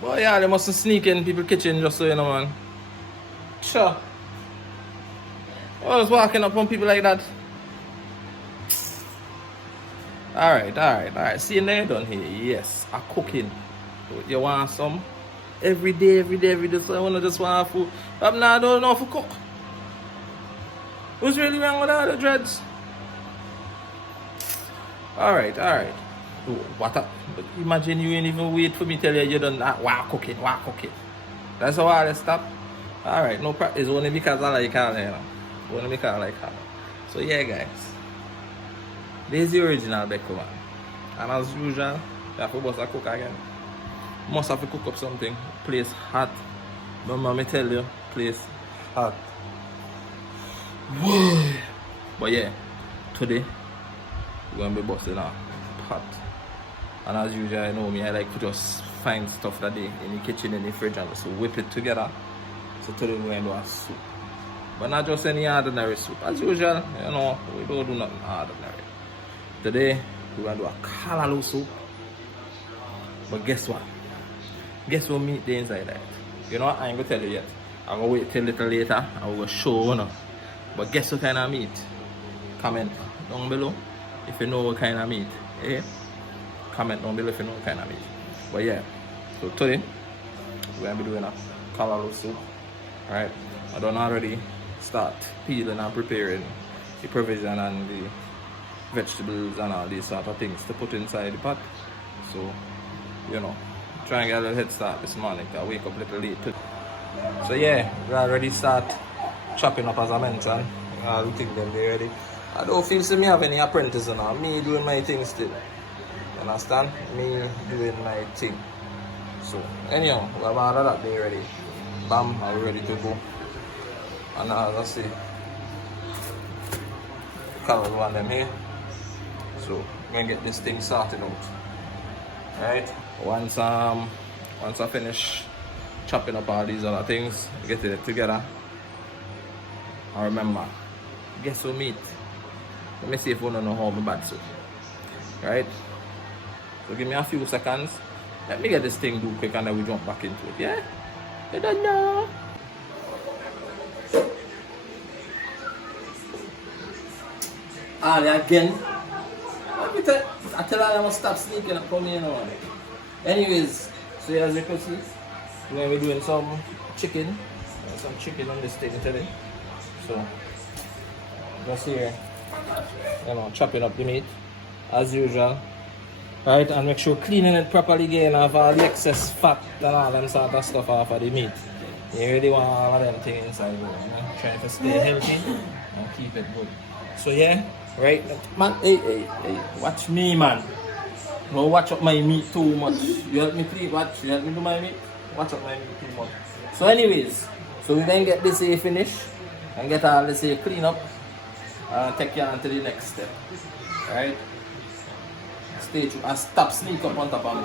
But yeah, they mustn't sneak in people's kitchen just so you know, man. Sure. I was walking up on people like that. Alright. See you now done here. Yes, I'm cooking. You want some? Every day. So I wanna just want food. But now I don't know if to cook. What's really wrong with all the dreads? Alright. What up? But imagine you ain't even wait for me tell you done that. Wow, cooking. That's how I stop. Alright, no problem. It's only because I like Carla, you know. Only because I like Carla. So yeah, guys. This is the original Bequiaman. And as usual, you have to bust a cook again. Must have to cook up something. Place hot. But mommy tell you, place hot. Whoa. But yeah, today we're gonna be busting a pot. And as usual, you know me, I like to just find stuff that day in the kitchen, in the fridge, and just whip it together. So today we're gonna do a soup. But not just any ordinary soup. As usual, you know, we don't do nothing ordinary. Today we're gonna do a callaloo soup. But guess what? Guess what meat there inside that? You know what? I ain't gonna tell you yet. I'm gonna wait till a little later and we're gonna show you. But guess what kind of meat? Comment down below if you know what kind of meat. Eh? Comment down below if you know what kind of meat. But yeah, so today we're gonna be doing a callaloo soup. Alright, I done already start peeling and preparing the provision and the vegetables and all these sort of things to put inside the pot. So, you know, try and get a little head start this morning. I wake up a little late. So yeah, we already start chopping up as I mentioned. I'll think them they ready. I don't feel to me have any apprentice now. Me doing my thing still. You understand? Me doing my thing. So anyhow, we have all of that day ready. Bam, are we ready to go? And as I say, callaloo on them here. So we're gonna get this thing sorted out. Right? Once I finish chopping up all these other things, getting it together. I remember, guess what meat? Let me see if you don't know how my bad soup. Right? So give me a few seconds. Let me get this thing do quick and then we jump back into it, yeah? You don't know. Again. I tell her I must stop sneaking up from me, you know. Anyways, so as you can see, we're going to be doing some chicken. Some chicken on this thing today. So, just here, you know, chopping up the meat as usual. Right, and make sure cleaning it properly again, have all the excess fat and all them sort of stuff off of the meat. You really want all of them things inside, you know, trying to stay healthy and keep it good. So yeah, right, man, hey, watch me, man. Don't watch up my meat too much. You help me please watch, you help me do my meat, watch up my meat too much. So anyways, so we then get this here finished and get all this here clean up and take you on to the next step. Right? Stay true and stop sneak up on top of me.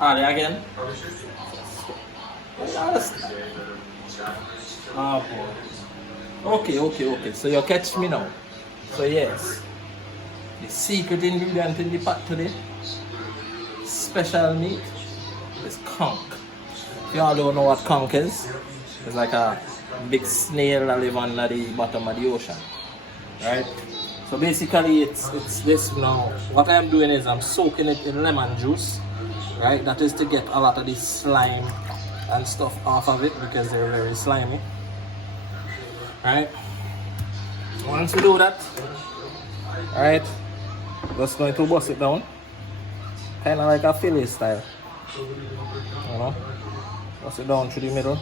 Again? Oh boy. Okay. So you catch me now. So yes. The secret ingredient in the pot today, special meat, is conch. If you all don't know what conch is, it's like a big snail that lives under the bottom of the ocean. Right? So basically it's this now. What I'm doing is I'm soaking it in lemon juice. Right? That is to get a lot of the slime and stuff off of it because they're very slimy. Right? Once we do that, right, just going to bust it down. Kinda like a fillet style. You know? Bust it down through the middle.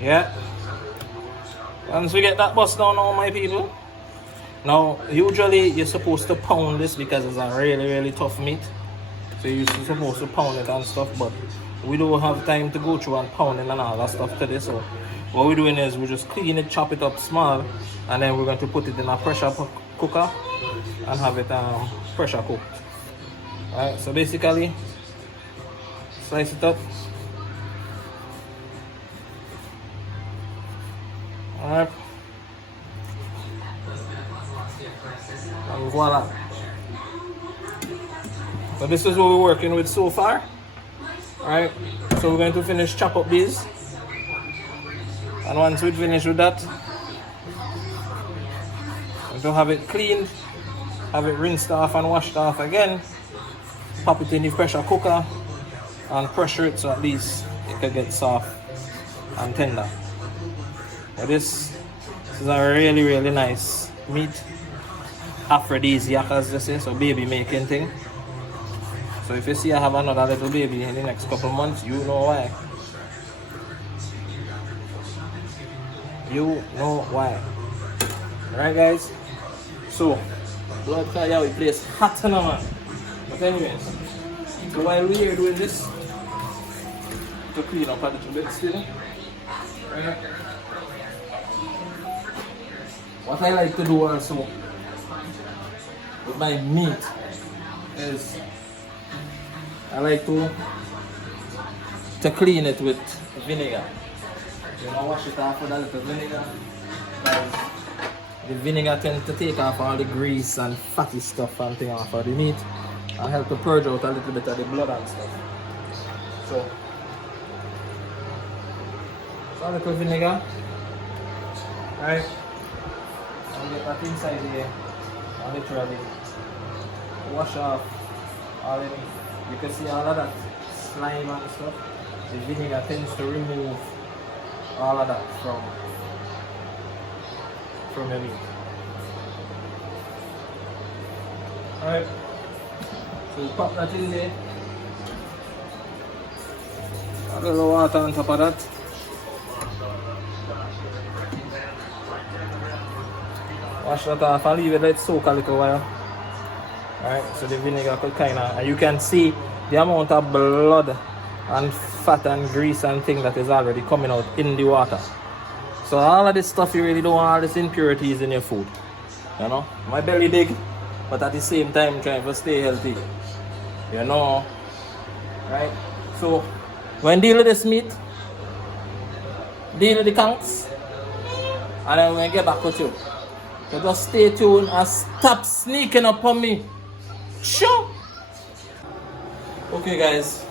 Yeah. Once we get that bust down on my people. Now usually you're supposed to pound this because it's a really tough meat. So you're supposed to pound it and stuff, but we don't have time to go through and pounding and all that stuff today. So what we're doing is we just clean it, chop it up small, and then we're going to put it in a pressure cooker and have it pressure cooked. Alright, so basically, slice it up. Alright. And voila. So this is what we're working with so far. Alright, so we're going to finish chop up these. And once we finish with that, we're going to have it cleaned, have it rinsed off and washed off again. Pop it in the pressure cooker and pressure it so at least it can get soft and tender. But this is a really, really nice meat. Aphrodisiac, as they say, so baby making thing. So if you see I have another little baby in the next couple of months, you know why. You know why. Alright guys, so blood fire we place hot on man. But anyways, so while we are doing this, to clean up a little bit still. Right? What I like to do also with my meat is I like to clean it with vinegar. You know, wash it off with a little vinegar. Because the vinegar tends to take off all the grease and fatty stuff and thing off of the meat and help to purge out a little bit of the blood and stuff. So a little vinegar. Right? And get that inside here and literally wash off all the meat. You can see all of that slime and stuff. The vinegar tends to remove all of that from your meat. Alright, so pop that in there. A little water on top of that. Wash that off and leave it let it soak a little while. Alright, so the vinegar could and you can see the amount of blood and fat and grease and thing that is already coming out in the water. So all of this stuff, you really don't want all these impurities in your food. You know, my belly big, but at the same time trying to stay healthy. You know, right? So when deal with this meat, deal with the conks, and then we'll get back with you. So just stay tuned and stop sneaking up on me. Sure. Okay guys,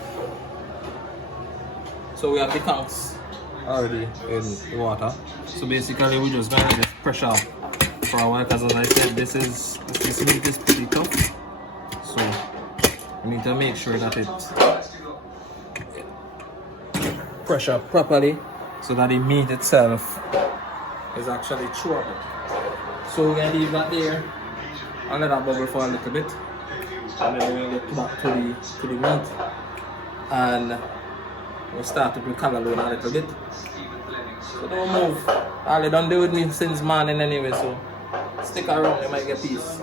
so we have the tanks already in the water. So basically we're just going to let it pressure for a while because as I said, this meat is pretty tough. So we need to make sure that it pressure properly so that the meat itself is actually chewable. So we're going to leave that there and let that bubble for a little bit. And then we'll get back to the meat and we'll start with callalone a little bit. So don't move. All they done do with me since morning anyway, so stick around, you might get peace.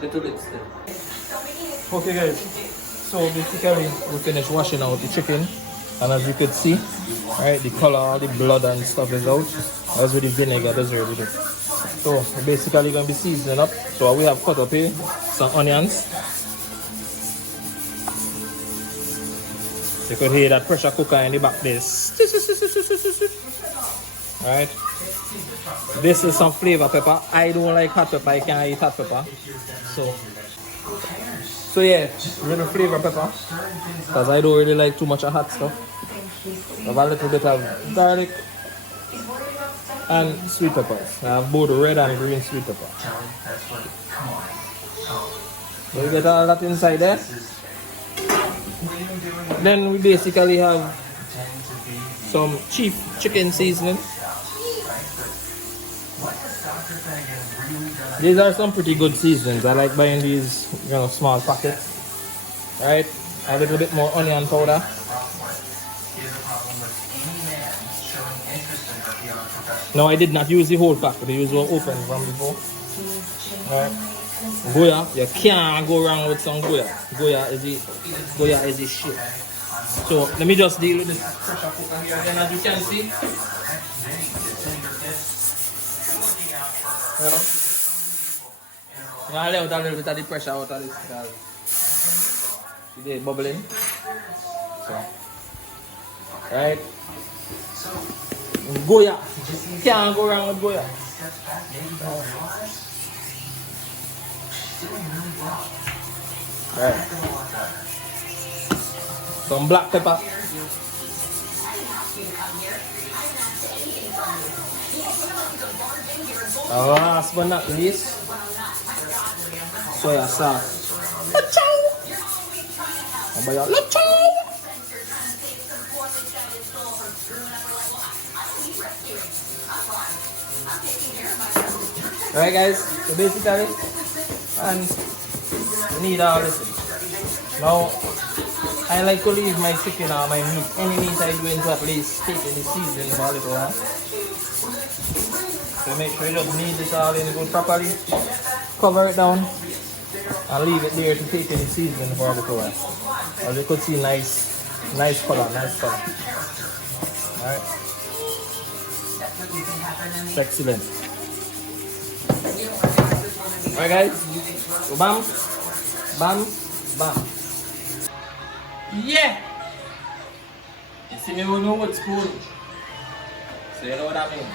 Little bit still. Okay guys, so basically we finished washing out the chicken and as you could see, right, the color, all the blood and stuff is out. That's with the vinegar, that's where we do. So we're basically going to be seasoning up. So we have cut up here some onions. You could hear that pressure cooker in the back there. Right. This is some flavor pepper. I don't like hot pepper. I can't eat hot pepper. So yeah, little flavor pepper. Because I don't really like too much of hot stuff. I have a little bit of garlic and sweet peppers. I have both red and green sweet pepper. So you get all that inside there. Then we basically have some cheap chicken seasoning. These are some pretty good seasonings. I like buying these, small packets. Right? A little bit more onion powder. No, I did not use the whole pack, but I used one open from before. Alright. Goya, you can't go wrong with some Goya. Goya is the shit. So let me just deal with this pressure cooker here again, as you can see. I'll let out a little bit of the pressure out of this. See they bubbling? So, right? Goya. Can't go wrong with Goya. Right. Some black pepper. Last but not least, soya sauce. Alright guys, so basically, and we need all this. Now, I like to leave my chicken or my meat, any meat I do into at least take in the season for a little while. So make sure you just knead this all in good properly, cover it down, and leave it there to take in the season for a little while. As you could see, nice color, nice color. Alright. It's excellent. Alright guys, so bam, bam, bam. Yeah! You see me with no wood spoon. So you know what I mean.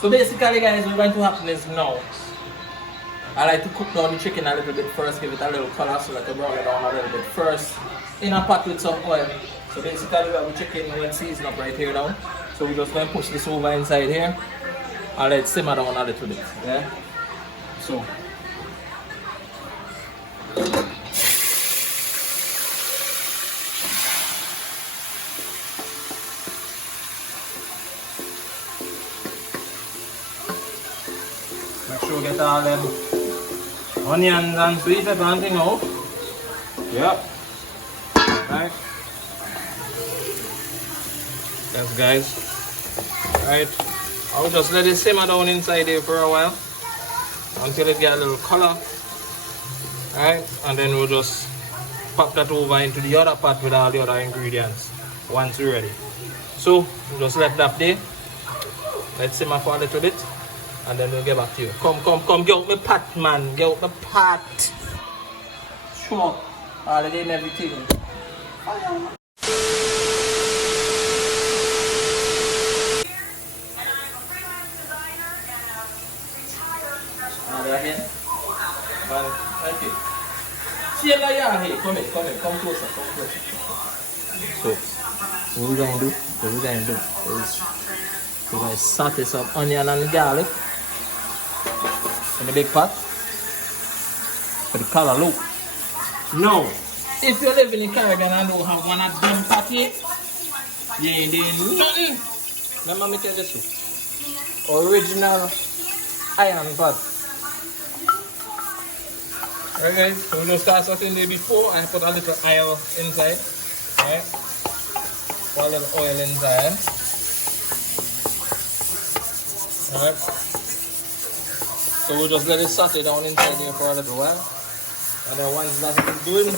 So basically guys, what's going to happen is now, I like to cook down the chicken a little bit first, give it a little color so that I brown it down a little bit first in a pot with some oil. So basically we have the chicken when seasoned up right here now. So we're just going to push this over inside here and let it simmer down a little bit. Yeah? So make sure we get all them onions and sweet pepper and thing out. Yep. Right. Yes guys. Right. I'll just let it simmer down inside here for a while until it get a little color. Right. And then we'll just pop that over into the other pot with all the other ingredients once we're ready. So we'll just let that there. Let's simmer for a little bit. And then we'll get back to you. Come, get out my pot, man. Get out my pot. Sure. All again, everything. Again. Man, thank you. See you later. Hey, come come closer. So, what we're going to do is we're going to saute some onion and garlic in the big pot for the color look. Now, if you live in the Caribbean and don't have one of them pot here, you ain't doing nothing. Remember me tell you, original iron pot. Alright guys, so we just start something there before I put a little oil inside. Alright. Put a little oil inside. Alright. So we'll just let it saute down inside here for a little while. And then once that is doing,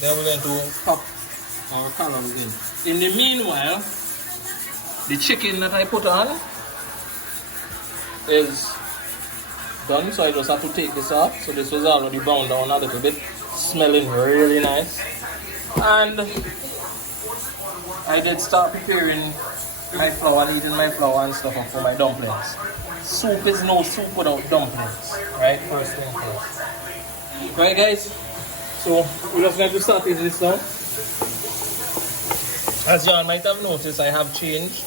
then we're going to pop our colors in. In the meanwhile, the chicken that I put on is done, so I just have to take this off. So this was already browned down a little bit, smelling really nice. And I did start preparing my flour, kneading my flour and stuff for my dumplings. Soup is no soup without dumplings, right? First thing first. Right guys, so we're just going to saute this now. As you all might have noticed, I have changed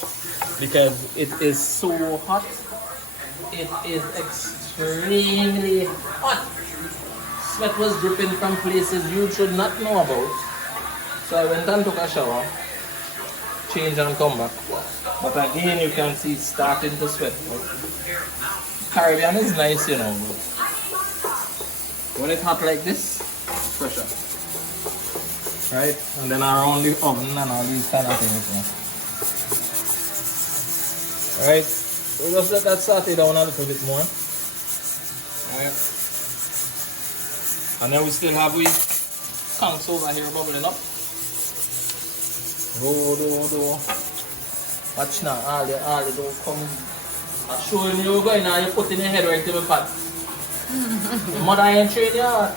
because it is so hot. It is extremely hot. Sweat was dripping from places you should not know about. So I went and took a shower, change and come back. But again, you can see it's starting to sweat. Caribbean is nice, you know. When it's hot like this, pressure. Right? And then around the oven and all these kind of things. Alright? We'll just let that saute down a little bit more. Alright? And then we still have conchs over here bubbling up. Do. Watch now, all the don't come. I'm showing you going now, you're putting your head right to the pot. Your mother ain't trained you hard.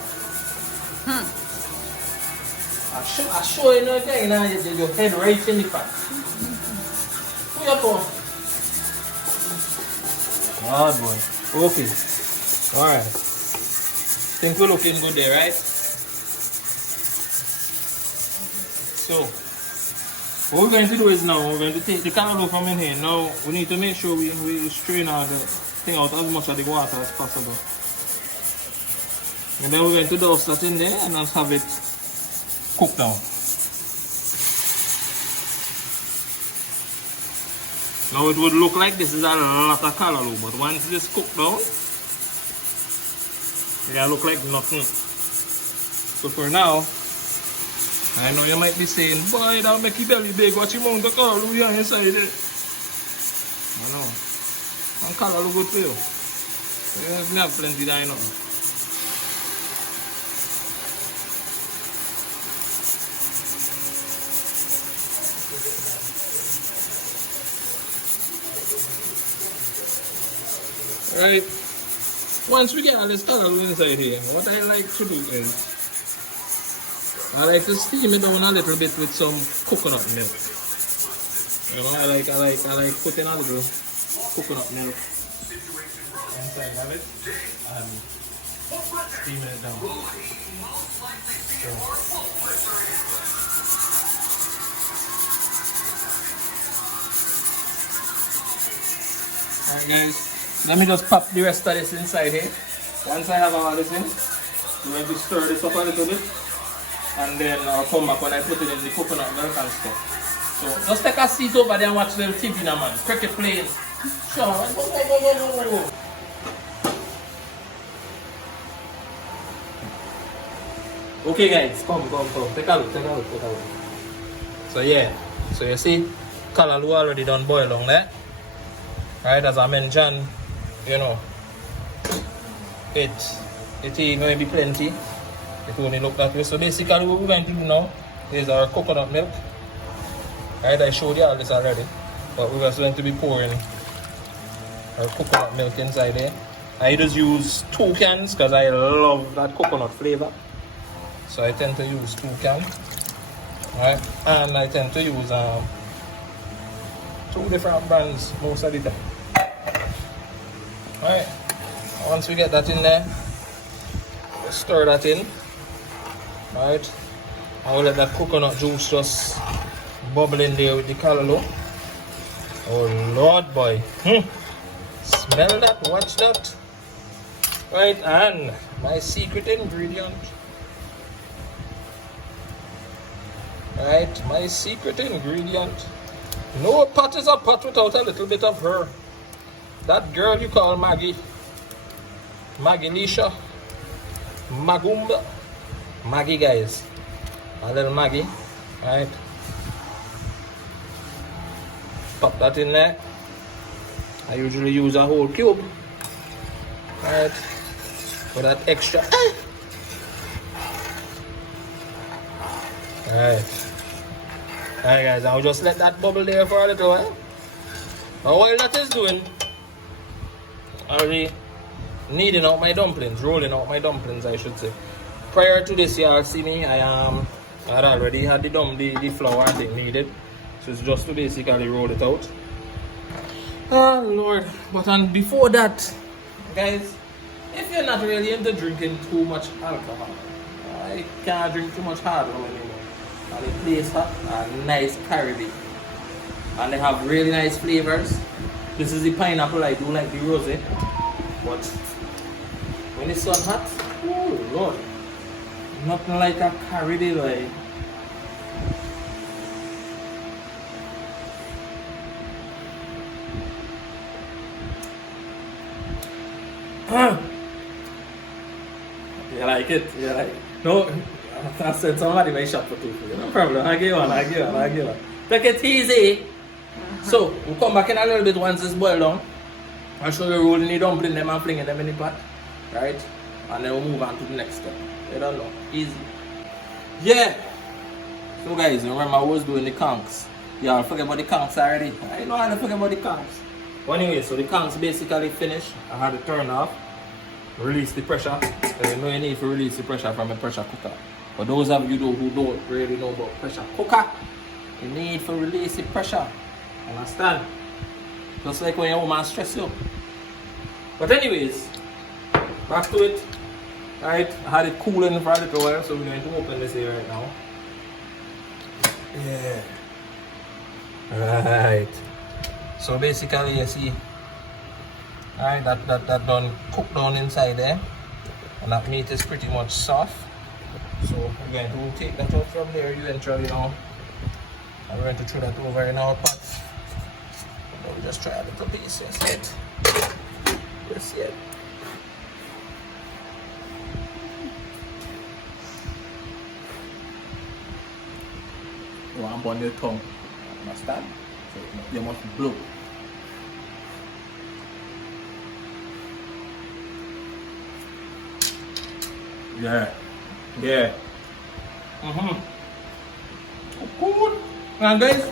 I show you know again, now your head right in the pot. Pull up on. Hard boy. Okay. Alright. Think we're looking good there, right? So, what we're going to do is now, we're going to take the callaloo from in here. Now, we need to make sure we strain out the thing out as much of the water as possible. And then we're going to douse that in there and just have it cooked down. Now it would look like this is a lot of callaloo, but once this cooked down, it'll look like nothing. So for now, I know you might be saying, boy, that'll make your belly big. What you want the callaloo here inside it? I know. And callaloo good for you. You have plenty there, you know. Right, once we get all this callaloo inside here, what I like to do is, I like to steam it down a little bit with some coconut milk. You know, I like putting a little coconut milk inside of it and steaming it down. Alright guys. Let me just pop the rest of this inside here. Once I have all this in, I'm going to stir this up a little bit. And then I'll come back when I put it in the coconut milk and stuff. So just take a seat over there and watch the TV now, man. Cricket playing. Sure. Go. Okay guys, come. Take a look. So yeah. So you see, callaloo already done boil down there. Right, as I mentioned, you know, it ain't going to be plenty. It only look that way. So basically what we're going to do now is our coconut milk. Right, I showed you all this already. But we're just going to be pouring our coconut milk inside there. I just use 2 cans because I love that coconut flavor. So I tend to use 2 cans. Alright, and I tend to use 2 different brands most of the time. Alright, once we get that in there, we'll stir that in. Alright, and we'll let that coconut juice just bubble in there with the callaloo. Oh Lord boy, smell that, watch that. Right, and my secret ingredient. Right, my secret ingredient. No pot is a pot without a little bit of her. That girl you call Maggie. Maggie-Lisha. Magumba. Maggie guys. A little Maggie. Right. Pop that in there. I usually use a whole cube. Right. For that extra. Right. Alright guys, I'll just let that bubble there for a little while. Now while that is doing, I'll be kneading out my dumplings, rolling out my dumplings I should say. Prior to this y'all see me, I had already had the flour I think needed. So it's just to basically roll it out. Oh Lord, but before that, guys, if you're not really into drinking too much alcohol, I can't drink too much hard rum anymore. And the place have a nice Caribbean. And they have really nice flavors. This is the pineapple, I do like the rosé. But when it's so hot, oh Lord, nothing like a Caribbean like. You like it? You like it? No, I said somebody may shop for 2 for you. No problem. I give one. Take it easy. So, we'll come back in a little bit once it's boiled down. I'll show you rolling the dumpling them and flinging them in the pot. Right? And then we'll move on to the next step. You don't know. Easy. Yeah. So guys, remember I was doing the conchs. Y'all forget about the conchs already. I know how to forget about the conchs. But anyway, so the conchs basically finished. I had to turn off. release the pressure. So you know you need to release the pressure from a pressure cooker. For those of you who don't really know about pressure cooker, you need to release the pressure. Understand? Just like when your woman stress you. But anyways, back to it. Alright, I had it cooling for a little while, so we're going to open this here right now. Yeah. Right. So basically you see, alright, that done cooked down inside there. And that meat is pretty much soft. So we're going to take that out from there eventually now. And we're going to throw that over in our pot. We'll just try a little piece, yes yet. Yes yet. You want to burn your tongue. Understand? So you must blow. Yeah. Yeah. Good. And guys,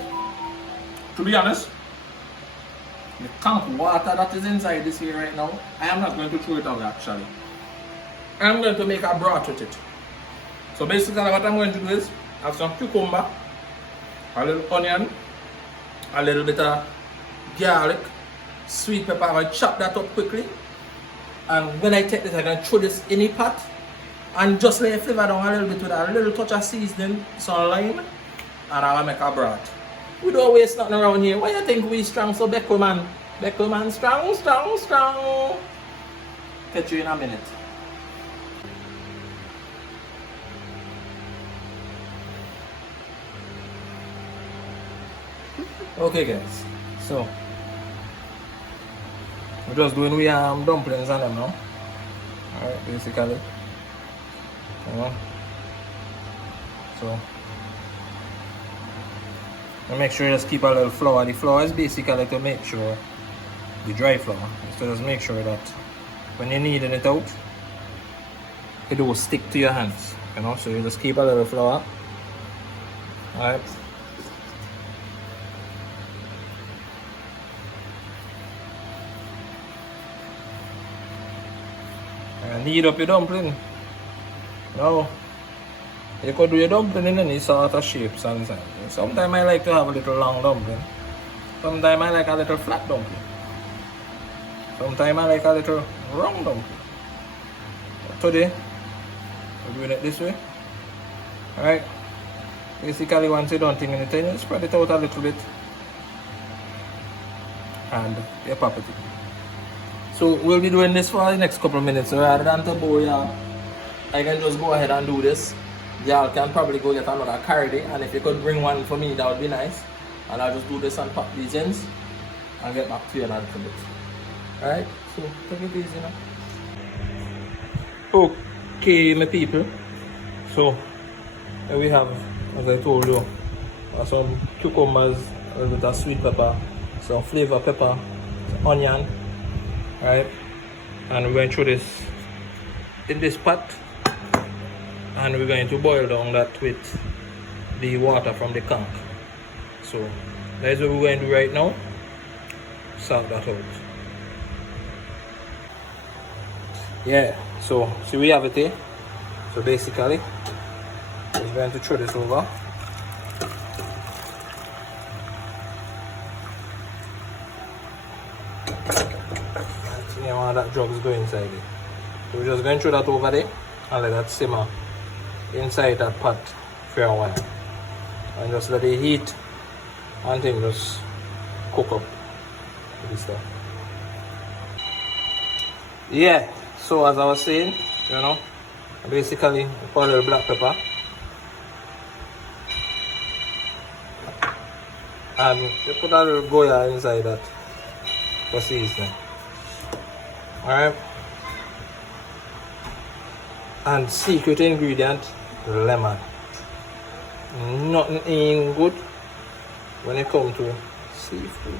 to be honest, the tank water that is inside this here right now, I am not going to throw it out actually. I'm going to make a broth with it. So basically what I'm going to do is have some cucumber, a little onion, a little bit of garlic, sweet pepper. I'm going to chop that up quickly. And when I take this, I'm going to throw this in a pot and just let it flavor down a little bit with a little touch of seasoning, some lime, and I'll make a broth. We don't waste nothing around here. Why do you think we strong so Bequiaman? Bequiaman strong, strong, strong. Catch you in a minute. Okay guys, so we're just doing dumplings on them now. Alright, basically. So and make sure you just keep a little flour. The flour is basically to make sure the dry flour. So just make sure that when you're kneading it out, it don't stick to your hands. You know, so you just keep a little flour. Alright. And knead up your dumpling. Now, you could do your dumpling in any sort of shapes and sizes. Sometimes I like to have a little long dumpling. Sometimes I like a little flat dumpling. Sometimes I like a little round dumpling. But today, we're doing it this way. Alright. Basically, once you're done thinking it, you spread it out a little bit. And you pop it in. So we'll be doing this for the next couple of minutes. So rather than to bore you, I can just go ahead and do this. Y'all can probably go get another cardi, and if you could bring one for me, that would be nice. And I'll just do this and pop these ends and get back to you in a little bit. Alright, so take it easy now. Okay, my people. So here we have, as I told you, some cucumbers, a little bit of sweet pepper, some flavor pepper, some onion. Right, and we're going to throw this in this pot, and we're going to boil down that with the water from the conch. So that's what we're going to do right now. Salt that out. Yeah, so see we have it here. So basically we're going to throw this over. That drugs go inside it. So we're just going to throw that over there and let that simmer inside that pot for a while. And just let the heat and thing just cook up this stuff. Yeah, so as I was saying, you know, basically put a little black pepper and you put a little goya inside that for seasoning. Alright, and secret ingredient, lemon. Nothing ain't good when it comes to seafood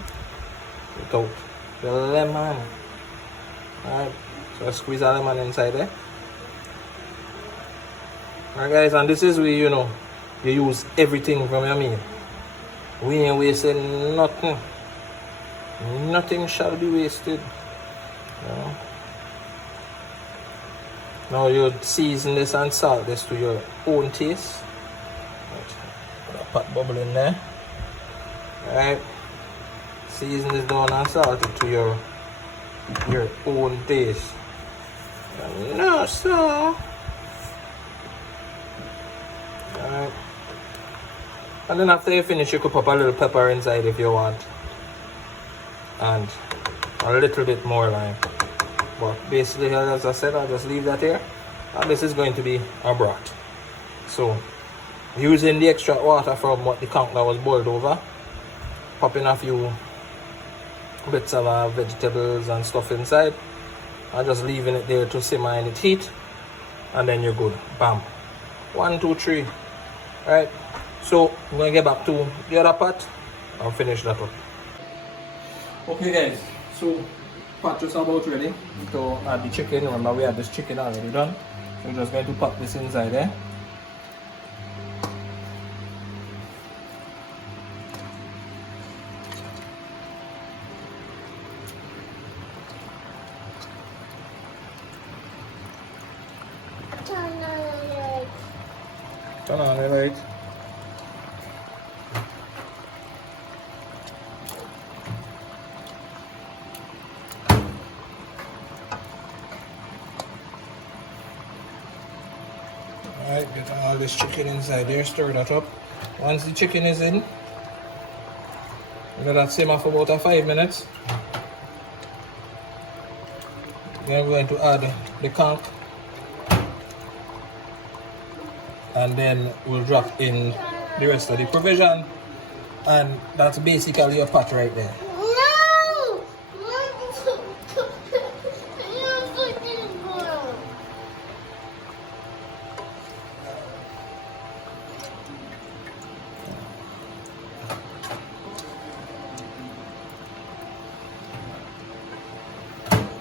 without the lemon. Alright, so I squeeze a lemon inside there. Alright guys, and this is where you know you use everything from your meal. We ain't wasting nothing. Nothing shall be wasted. You know? Now you season this and salt this to your own taste. Right. Put a pot bubble in there. Alright. Season this down and salt it to your own taste. No, so. Alright. And then after you finish, you could pop a little pepper inside if you want. And a little bit more lime. But basically, as I said, I'll just leave that here. And this is going to be our broth. So, using the extra water from what the conch that was boiled over, popping a few bits of vegetables and stuff inside, and just leaving it there to simmer in its heat, and then you're good. Bam. 1, 2, 3. Right. So, I'm going to get back to the other pot and finish that up. Okay, guys. So, pot just about ready to add the chicken. Remember, we had this chicken already done. So, we're just going to pop this inside there. Turn on the light. Alright, get all this chicken inside there, stir that up. Once the chicken is in, let that simmer for about 5 minutes. Then we're going to add the conch. And then we'll drop in the rest of the provision, and that's basically your pot right there. No!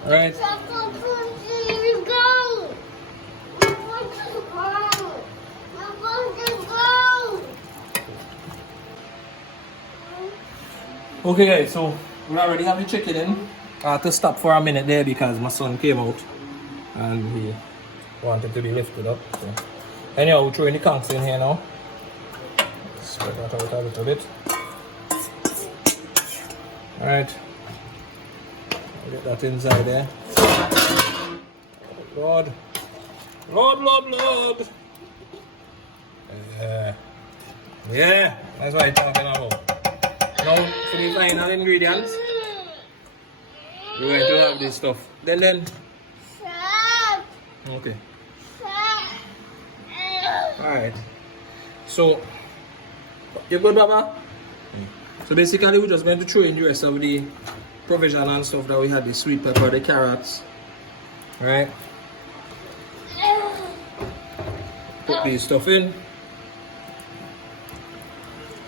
All right. Okay guys, so we already have the chicken in. I had to stop for a minute there because my son came out and he wanted to be lifted up. So. Anyhow, we're throwing the conchs in here now. Spread that out a little bit. Alright. Get that inside there. Lord. Lord. Yeah, that's what I'm talking about. Now, for the final ingredients, we're going to have this stuff. Then. Okay. Alright. So, you good, Baba? So basically, we're just going to throw in the rest of the provision and stuff that we had, the sweet pepper, the carrots. Alright. Put these stuff in.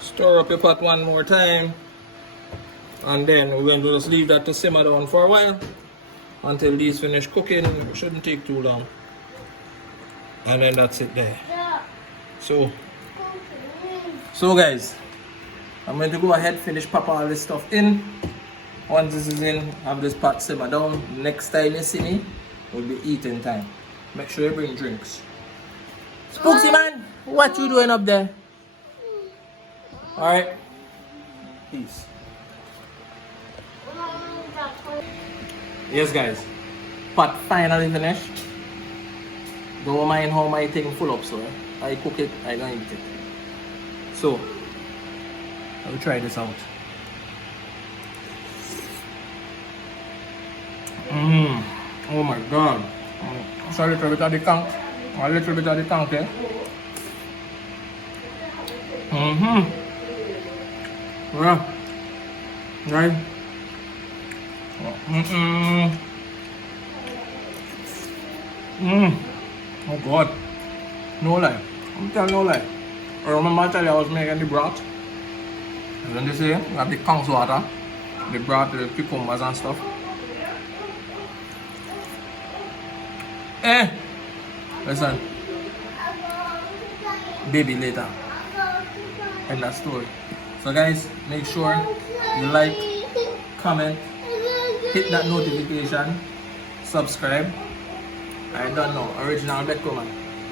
Stir up your pot one more time, and then we're going to just leave that to simmer down for a while until these finish cooking. It shouldn't take too long, and then that's it there. So guys, I'm going to go ahead, finish pop all this stuff in. Once this is in, have this pot simmer down. Next time you see me, will be eating time. Make sure you bring drinks. Spooksy man, what you doing up there? Alright, peace. Yes guys, pot finally finished. Don't mind how my thing full up, so I cook it, I don't eat it. So, I'll try this out. Oh my god. So a little bit of the conch. There. Yeah. Right. Oh god. No lie. I'm telling no lie. I remember I tell you I was making the broth. And then they say you have the conch water, the broth, the cucumbers and stuff. Listen. Baby later. End that story. So guys, make sure you like, comment, hit that notification, subscribe, I don't know. Original Bequiaman.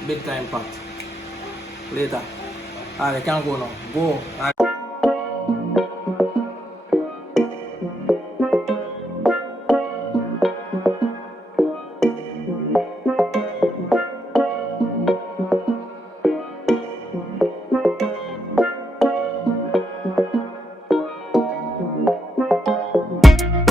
Big time pot. Later. Alright, I can't go now. Go.